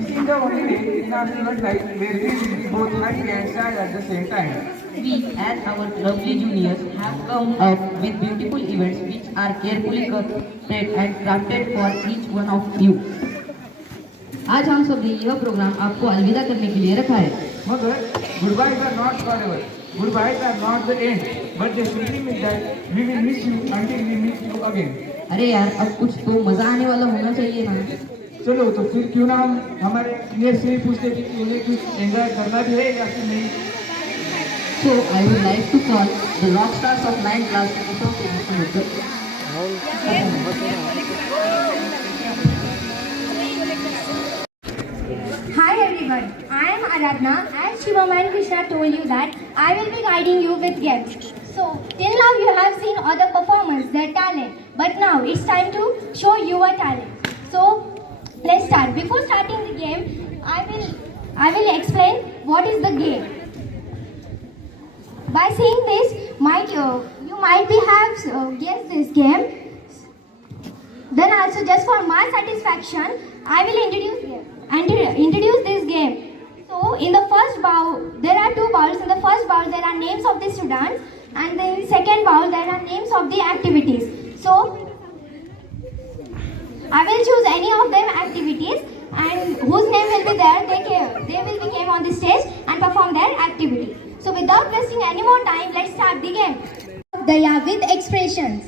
This is the only day in our student life where we will be both happy and sad at the same time. We, as our lovely juniors, have come up with beautiful events which are carefully crafted and crafted for each one of you. आज हम सब ने यह प्रोग्राम आपको अलविदा करने के लिए रखा है। मगर goodbyes are not forever. Goodbyes are not the end, but they simply mean that we will miss you until we meet you again. अरे यार, अब कुछ तो मजा आने वाला होना चाहिए ना। चलो तो फिर क्यों ना हम हमारे सीनियर से पूछते कि उन्हें कुछ एंजॉय करना भी है या फिर नहीं। So I would like to call the rock stars of 9th class to perform to this music. Hi everyone, I am Aradhna. As Shivam and Krishna told you that I will be guiding you with games. So till now you have seen other performers, their talent, but now it's time to show your talent. So let's start. Before starting the game, I will explain what is the game. By seeing this, you might be have guessed this game. Then also, just for my satisfaction, I will introduce this game. So in the first bowl, there are two bowls. In the first bowl, there are names of the students, and in the second bowl, there are names of the activities. So I will choose any of them activities, and whose name will be there, they will be came on the stage and perform their activity. So without wasting any more time, let's start the game. Daya with expressions.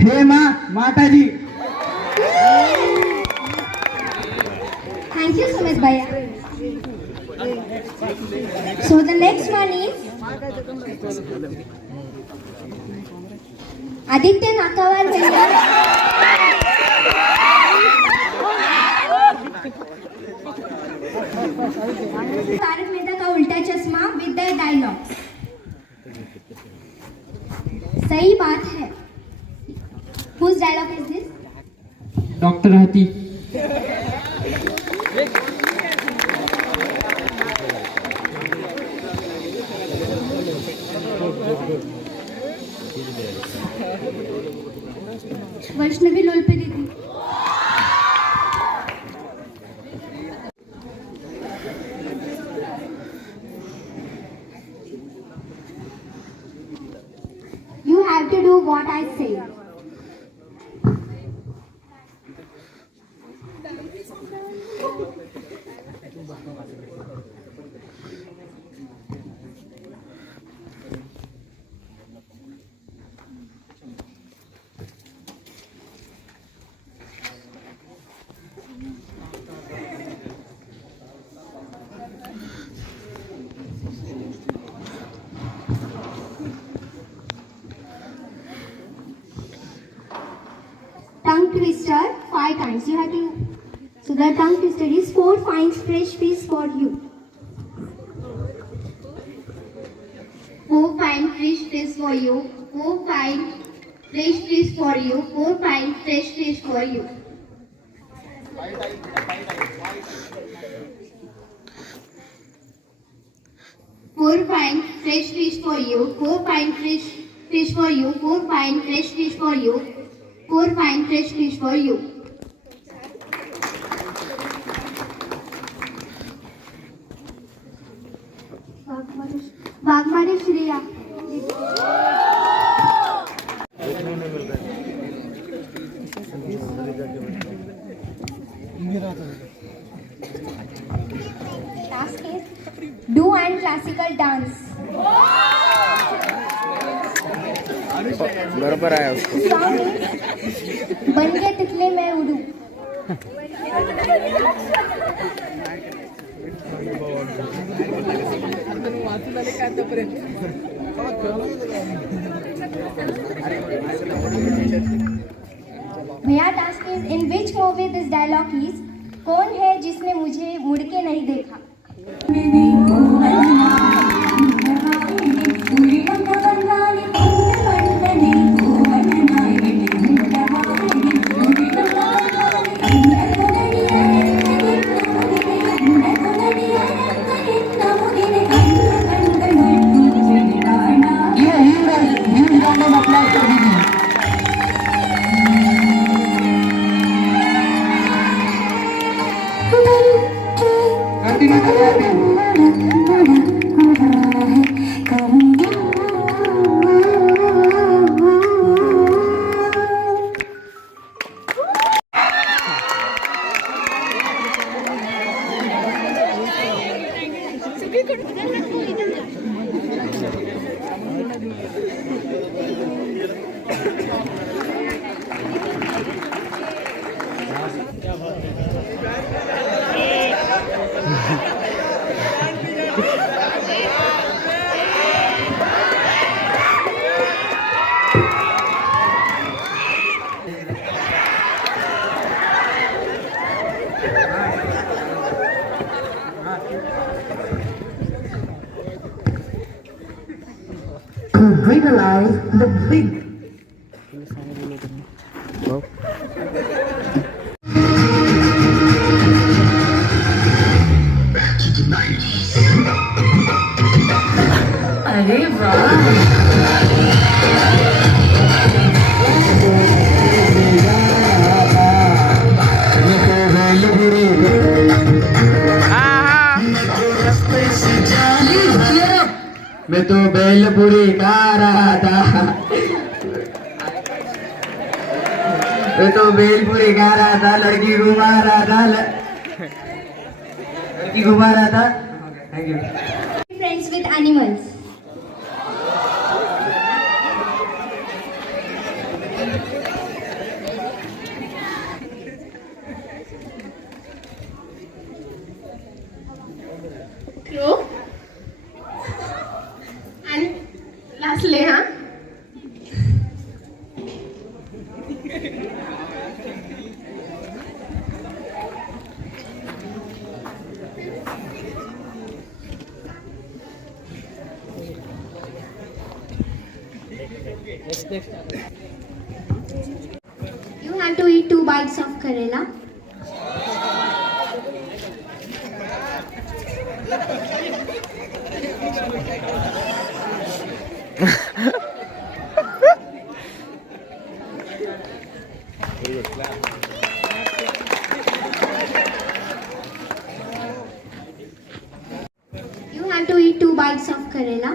हे माँ माताजी। Thank you so much, Bhaiya. So the next one is Aditya Nakawar Bhaiya. Tarak मेहता का उल्टा चश्मा with their dialogues. सही बात है. Whose dialogue is this? Doctor हाथी। वैष्णवी लोल पे दीदी. You have to do what I say. Tongue twister 5 times. You have to. So the tongue twister is 4 fine fresh fish for you. 4 fine fresh fish for you. 4 fine fresh fish for you. 4 fine fresh fish for you. Four fine fresh fish for you. 4 fine fresh fish for you. 4 fine fresh fish for you. 4 fine fresh fish for you. Bagmari Shriya. Task is do and classical dance. बराबर आया उसको। Song is बन के तितली मैं उड़ूं. भैया task is in which movie this dialogue is कौन है जिसने मुझे मुड़ के नहीं देखा. continue to clapping. To bring alive the big अरे वाह मैं तो बेलपुरी गा रहा था मैं तो बेलपुरी गा रहा था लड़की घुमा रहा था लड़की घुमा रहा था thank you Friends with animals. Crow. And lastly, huh? You have to eat 2 bites of Karela. You have to eat 2 bites of Karela.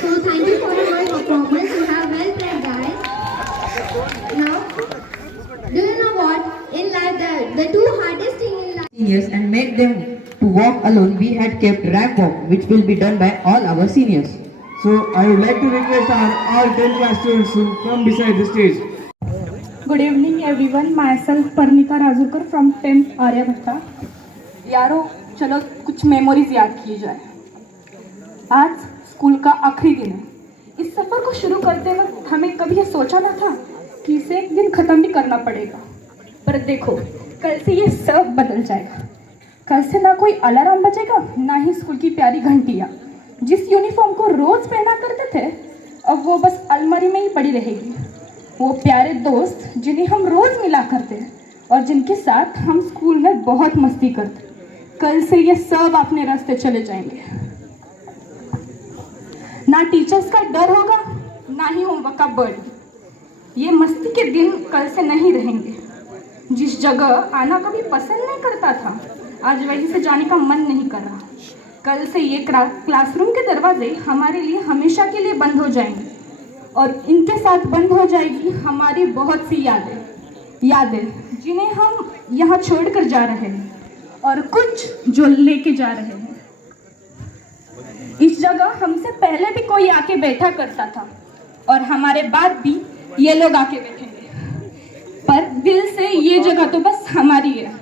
So thank you for your performance. You have well played, guys. Now, do you know what? In life, the 2 hardest thing in life. Seniors and make them to walk alone, we had kept ramp walk, which will be done by all our seniors. So I would like to request our all 10 class students to come beside the stage. Good evening everyone, myself Parnita Rajukar from 10th Aryabhatta. यारो चलो कुछ मेमोरीज याद की जाए। आज स्कूल का आखिरी दिन है। इस सफ़र को शुरू करते वक्त हमें कभी ये सोचा ना था कि इसे एक दिन ख़त्म भी करना पड़ेगा, पर देखो कल से ये सब बदल जाएगा। कल से ना कोई अलार्म बजेगा, ना ही स्कूल की प्यारी घंटियाँ। जिस यूनिफॉर्म को रोज़ पहना करते थे, अब वो बस अलमारी में ही पड़ी रहेगी। वो प्यारे दोस्त जिन्हें हम रोज़ मिला करते और जिनके साथ हम स्कूल में बहुत मस्ती करते, कल से ये सब अपने रास्ते चले जाएंगे। ना टीचर्स का डर होगा, ना ही होमवर्क का बर्डन। ये मस्ती के दिन कल से नहीं रहेंगे। जिस जगह आना कभी पसंद नहीं करता था, आज वहीं से जाने का मन नहीं कर रहा। कल से ये क्लासरूम के दरवाजे हमारे लिए हमेशा के लिए बंद हो जाएंगे और इनके साथ बंद हो जाएगी हमारी बहुत सी यादें जिन्हें हम यहाँ छोड़कर जा रहे हैं और कुछ जो लेके जा रहे हैं। इस जगह हमसे पहले भी कोई आके बैठा करता था और हमारे बाद भी ये लोग आके बैठेंगे, पर दिल से ये जगह तो बस हमारी है।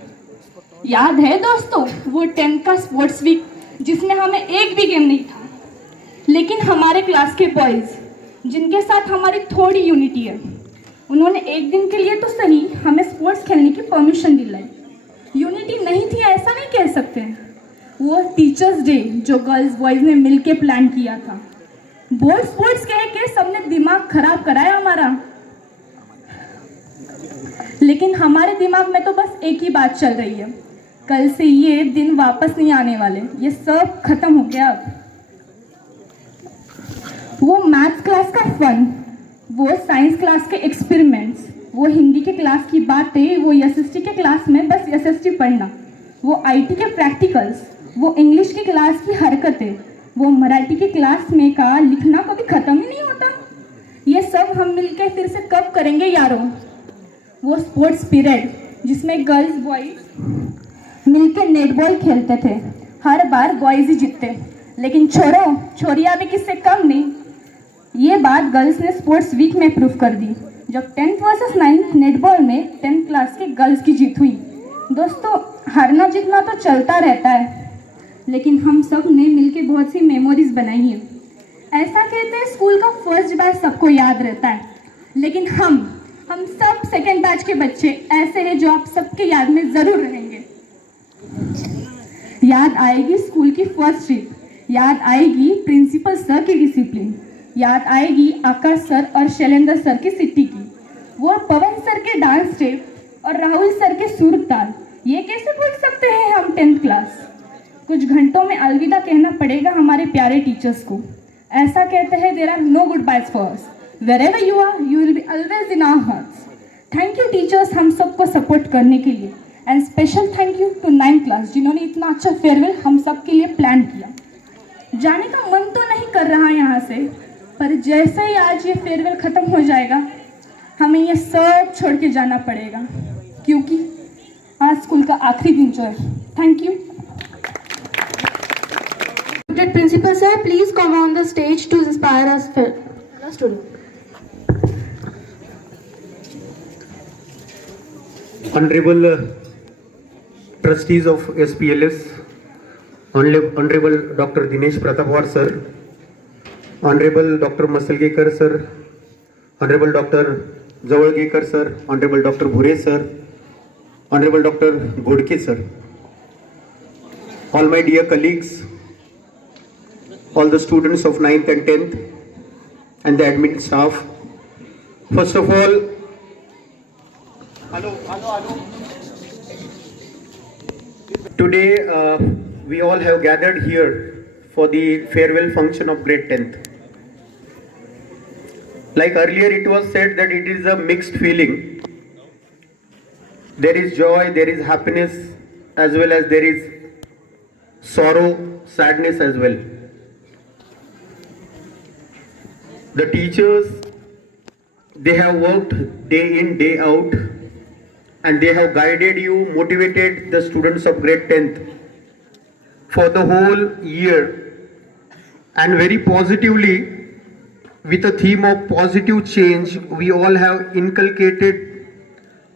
याद है दोस्तों वो 10th का स्पोर्ट्स वीक जिसमें हमें एक भी गेम नहीं था, लेकिन हमारे क्लास के बॉयज़ जिनके साथ हमारी थोड़ी यूनिटी है, उन्होंने एक दिन के लिए तो सही हमें स्पोर्ट्स खेलने की परमिशन दिलाई। यूनिटी नहीं थी ऐसा नहीं कह सकते। वो टीचर्स डे जो गर्ल्स बॉयज़ ने मिलके प्लान किया था, बोर्ड स्पोर्ट्स कह के सबने दिमाग खराब कराया हमारा। लेकिन हमारे दिमाग में तो बस एक ही बात चल रही है, कल से ये दिन वापस नहीं आने वाले, ये सब खत्म हो गया अब। वो मैथ्स क्लास का फन, वो साइंस क्लास के एक्सपेरिमेंट्स, वो हिंदी के क्लास की बातें, वो एसएसटी के क्लास में बस एसएसटी पढ़ना, वो आईटी के प्रैक्टिकल्स, वो इंग्लिश की क्लास की हरकतें, वो मराठी के क्लास में का लिखना कभी ख़त्म ही नहीं होता। ये सब हम मिलके फिर से कब करेंगे यारों। वो स्पोर्ट्स पीरियड जिसमें गर्ल्स बॉयज़ मिलकर नेटबॉल खेलते थे, हर बार बॉयज़ ही जीतते, लेकिन छोरियाँ भी किससे कम नहीं। ये बात गर्ल्स ने स्पोर्ट्स वीक में प्रूव कर दी, जब 10th वर्सेस 9th नेटबॉल में 10th क्लास के गर्ल्स की जीत हुई। दोस्तों, हारना जीतना तो चलता रहता है, लेकिन हम सब ने मिलकर बहुत सी मेमोरीज बनाई है। ऐसा कहते हैं स्कूल का फर्स्ट बैच सबको याद रहता है, लेकिन हम सब सेकेंड बैच के बच्चे ऐसे हैं जो आप सबके याद में ज़रूर रहेंगे। याद आएगी स्कूल की फर्स्ट ट्रिप, याद आएगी प्रिंसिपल सर की डिसिप्लिन, याद आएगी आकाश सर और शैलेंद्र सर की सिटी की, वो पवन सर के डांस स्टेप और राहुल सर के सुर ताल। ये कैसे भूल सकते हैं हम 10th क्लास। कुछ घंटों में अलविदा कहना पड़ेगा हमारे प्यारे टीचर्स को। ऐसा कहते हैं there are no goodbyes for us, wherever you are you will be always in our hearts. Thank you teachers हम सबको सपोर्ट करने के लिए, and special thank you to 9th class जिन्होंने इतना अच्छा फेयरवेल हम सब के लिए प्लान किया। जाने का मन तो नहीं कर रहा यहाँ से, पर जैसे ही आज ये फेयरवेल ख़त्म हो जाएगा हमें ये सब छोड़ के जाना पड़ेगा, क्योंकि आज स्कूल का आखिरी दिन जो है। Thank you. Principal sir, please come on the stage to inspire us students. Honorable trustees of SPLS, Honorable Dr. Dinesh Pratapwar sir, Honorable Dr. Masalgekar sir, Honorable Dr. Zawalgekar sir, Honorable Dr. Bhure sir, Honorable Dr. Godke sir, all my dear colleagues, all the students of 9th and 10th and the admin staff. First of all, today we all have gathered here for the farewell function of grade 10th. Like earlier it was said that it is a mixed feeling. There is joy, there is happiness, as well as there is sorrow, sadness as well. The teachers, they have worked day in, day out, and they have guided you, motivated the students of grade 10th for the whole year, and very positively, with a theme of positive change, we all have inculcated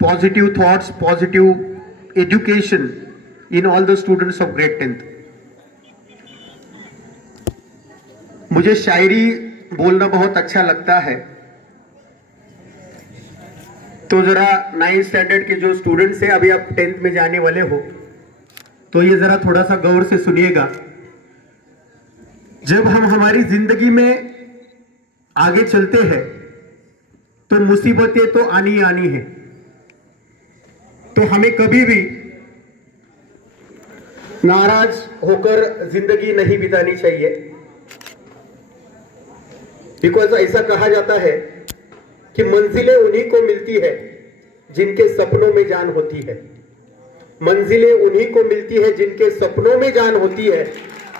positive thoughts, positive education in all the students of grade 10th. मुझे शायरी बोलना बहुत अच्छा लगता है, तो जरा 9th standard के जो स्टूडेंट्स हैं, अभी आप 10th में जाने वाले हो, तो ये जरा थोड़ा सा गौर से सुनिएगा। जब हम हमारी जिंदगी में आगे चलते हैं तो मुसीबतें तो आनी आनी है, तो हमें कभी भी नाराज होकर जिंदगी नहीं बितानी चाहिए। बिकॉज ऐसा कहा जाता है कि मंजिलें उन्हीं को मिलती है जिनके सपनों में जान होती है। मंजिलें उन्हीं को मिलती है जिनके सपनों में जान होती है।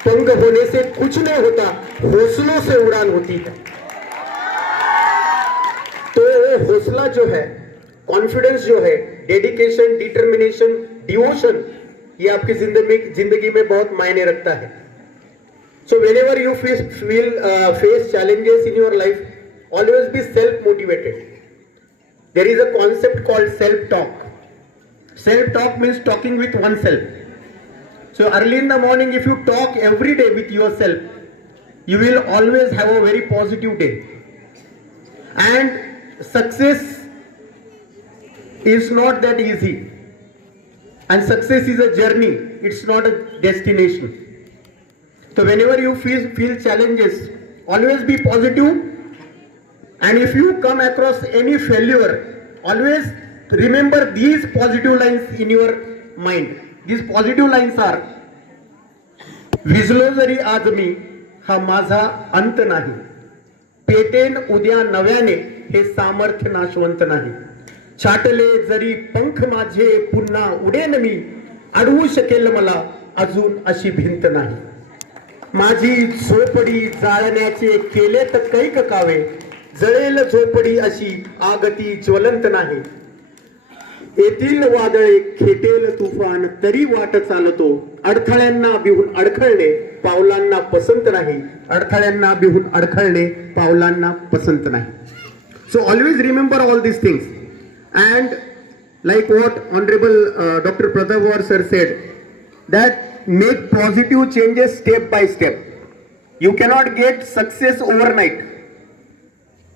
पंख होने से कुछ नहीं होता, हौसलों से उड़ान होती है। तो हौसला जो है, कॉन्फिडेंस जो है, डेडिकेशन, डिटर्मिनेशन, डिवोशन, ये आपकी जिंदगी में बहुत मायने रखता है। So whenever you face challenges in your life, always be self-motivated. There is a concept called self-talk. Self-talk means talking with oneself. So early in the morning, if you talk every day with yourself, you will always have a very positive day. And success is not that easy. And success is a journey. It's not a destination. So whenever you feel challenges, always be positive, and if you come across any failure, always Remember these positive lines in your mind. These positive lines are: विझलो जरी आज मी, हा माझा अंत नाही. पेटेन उद्या नव्याने, हे सामर्थ्य नाशवंत नाही. छाटले जरी पंख माझे, पुन्हा उडेन मी. अडवू शकेल मला अजून अशी भिंत नाही. माझी झोपडी जाळण्याचे केले तर कैक कावे. जळेल झोपडी अशी आगती ज्वलंत नाही. येथील वादळे खेटेल तुफान, तरी वाट चालतो. अडथळ्यांना भिवून अडखळणे, पावलांना पसंत नाही. अडथळ्यांना भिवून अडखळणे, पावलांना पसंत नाही. So always remember all these things. And like what Honorable Dr. Pratap sir said, that make positive changes step by step. You cannot get success overnight.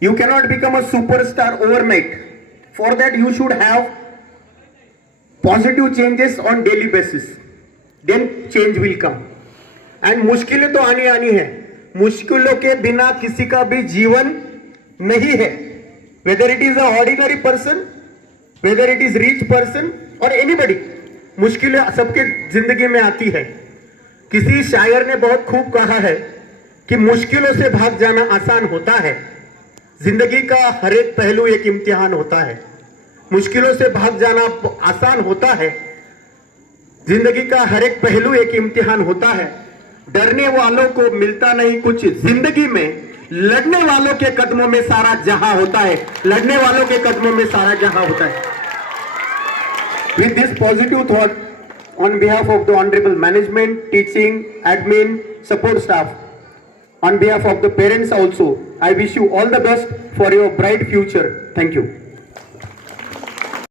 You cannot become a superstar overnight. For that you should have positive changes on daily basis. Then change will come. And मुश्किलें तो आनी आनी है. मुश्किलों के बिना किसी का भी जीवन नहीं है. Whether it is a ordinary person, whether it is rich person or anybody, मुश्किलें सबके जिंदगी में आती है. किसी शायर ने बहुत खूब कहा है कि मुश्किलों से भाग जाना आसान होता है. जिंदगी का हर एक पहलू एक इम्तिहान होता है. मुश्किलों से भाग जाना आसान होता है. जिंदगी का हर एक पहलू एक इम्तिहान होता है. डरने वालों को मिलता नहीं कुछ जिंदगी में, लड़ने वालों के कदमों में सारा जहां होता है. लड़ने वालों के कदमों में सारा जहां होता है. With this positive thought, on behalf of the honorable management, teaching, admin, support staff, on behalf of the parents also, I wish you all the best for your bright future. Thank you.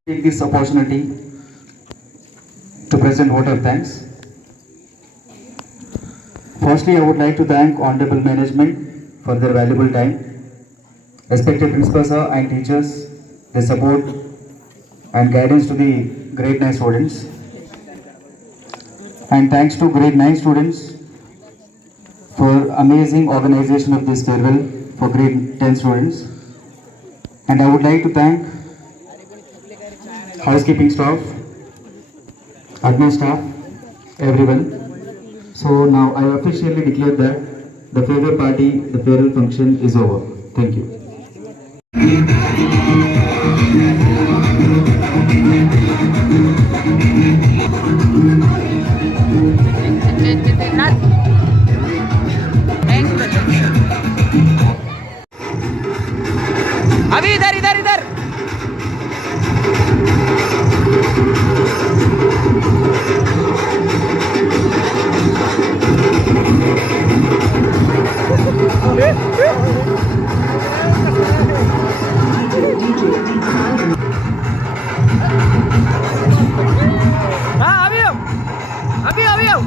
Take this opportunity to present vote of thanks. Firstly, I would like to thank honorable management for their valuable time, respected principal sir and teachers, their support and guidance to the grade 9 students, and thanks to grade 9 students for amazing organization of this farewell for grade 10 students. And I would like to thank housekeeping staff, admin staff, everyone. So now I officially declare that the farewell party, the farewell function is over. Thank you. अभी इधर इधर इधर हाँ अभी आओ अभी अभी आओ